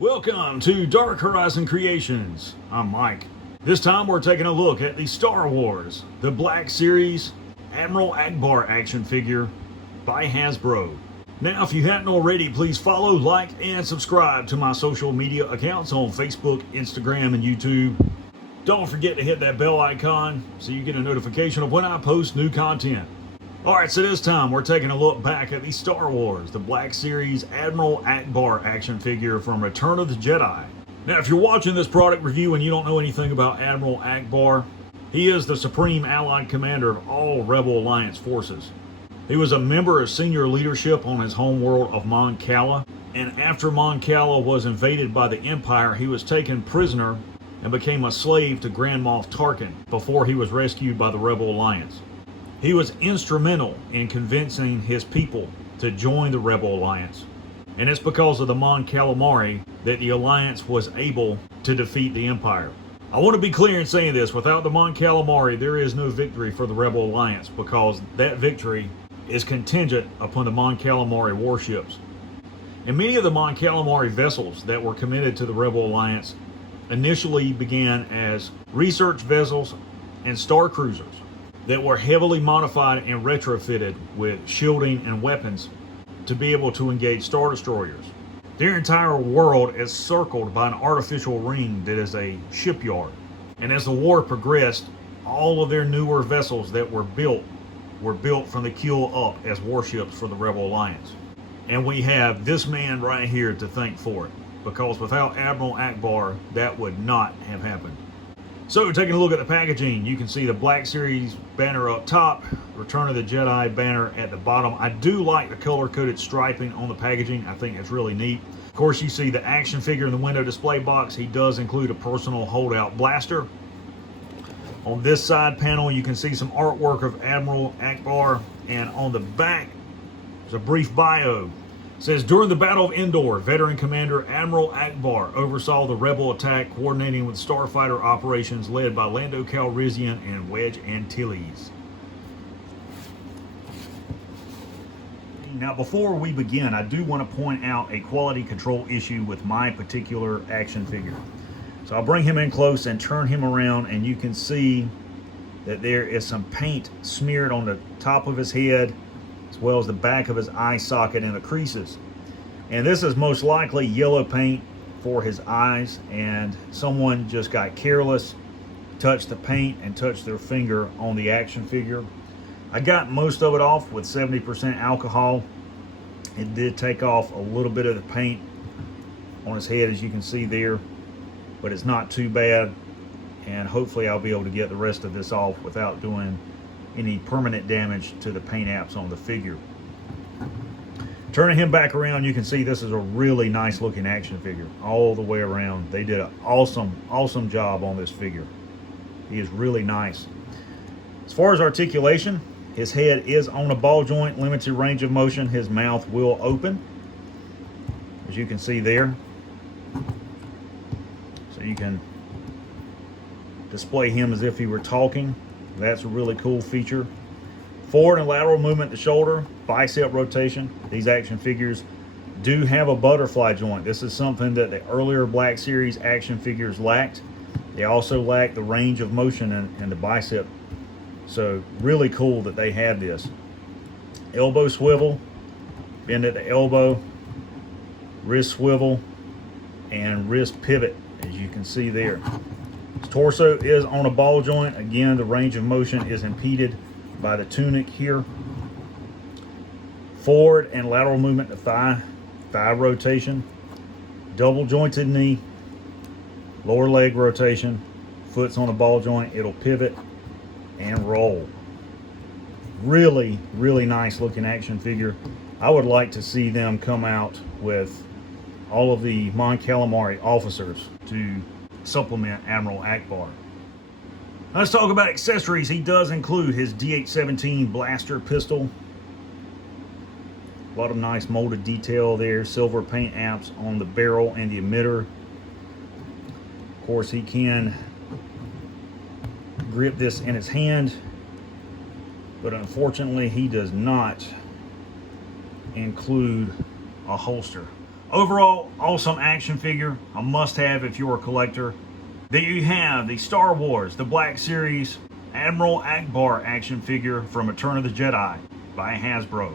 Welcome to Dark Horizon Creations. I'm Mike. This time we're taking a look at the Star Wars, the Black Series Admiral Ackbar action figure by Hasbro. Now, if you hadn't already, please follow, like, and subscribe to my social media accounts on Facebook, Instagram, and YouTube. Don't forget to hit that bell icon so you get a notification of when I post new content. Alright, so this time we're taking a look back at the Star Wars, the Black Series Admiral Ackbar action figure from Return of the Jedi. Now, if you're watching this product review and you don't know anything about Admiral Ackbar, he is the Supreme Allied Commander of all Rebel Alliance forces. He was a member of senior leadership on his homeworld of Mon Cala, and after Mon Cala was invaded by the Empire, he was taken prisoner and became a slave to Grand Moff Tarkin before he was rescued by the Rebel Alliance. He was instrumental in convincing his people to join the Rebel Alliance, and it's because of the Mon Calamari that the Alliance was able to defeat the Empire. I want to be clear in saying this: without the Mon Calamari, there is no victory for the Rebel Alliance, because that victory is contingent upon the Mon Calamari warships. And many of the Mon Calamari vessels that were committed to the Rebel Alliance initially began as research vessels and star cruisers that were heavily modified and retrofitted with shielding and weapons to be able to engage Star Destroyers. Their entire world is circled by an artificial ring that is a shipyard. And as the war progressed, all of their newer vessels that were built from the keel up as warships for the Rebel Alliance. And we have this man right here to thank for it, because without Admiral Ackbar, that would not have happened. So, taking a look at the packaging, you can see the Black Series banner up top, Return of the Jedi banner at the bottom. I do like the color-coded striping on the packaging. I think it's really neat. Of course, you see the action figure in the window display box. He does include a personal holdout blaster. On this side panel, you can see some artwork of Admiral Ackbar, and on the back, there's a brief bio. It says, during the Battle of Endor, veteran commander Admiral Ackbar oversaw the rebel attack, coordinating with starfighter operations led by Lando Calrissian and Wedge Antilles. Now, before we begin, I do want to point out a quality control issue with my particular action figure. So I'll bring him in close and turn him around, and you can see that there is some paint smeared on the top of his head, as well as the back of his eye socket and the creases. And this is most likely yellow paint for his eyes, and someone just got careless, touched the paint, and touched their finger on the action figure. I got most of it off with 70% alcohol. It did take off a little bit of the paint on his head, as you can see there, but it's not too bad, and hopefully I'll be able to get the rest of this off without doing any permanent damage to the paint apps on the figure. Turning him back around, you can see this is a really nice looking action figure all the way around. They did an awesome job on this figure. He is really nice. As far as articulation, his head is on a ball joint, limited range of motion. His mouth will open, as you can see there. So you can display him as if he were talking. That's a really cool feature. Forward and lateral movement to shoulder, bicep rotation. These action figures do have a butterfly joint. This is something that the earlier Black Series action figures lacked. They also lacked the range of motion and the bicep. So really cool that they had this. Elbow swivel, bend at the elbow, wrist swivel, and wrist pivot, as you can see there. His torso is on a ball joint. Again, the range of motion is impeded by the tunic here. Forward and lateral movement to thigh rotation, double jointed knee, lower leg rotation, foot's on a ball joint, it'll pivot and roll. Really nice looking action figure. I would like to see them come out with all of the Mon Calamari officers to supplement Admiral Ackbar. Let's talk about accessories. He does include his DH-17 blaster pistol. A lot of nice molded detail there. Silver paint apps on the barrel and the emitter. Of course, he can grip this in his hand, but unfortunately he does not include a holster. Overall, awesome action figure, a must-have if you're a collector. There you have the Star Wars, the Black Series, Admiral Ackbar action figure from Return of the Jedi by Hasbro.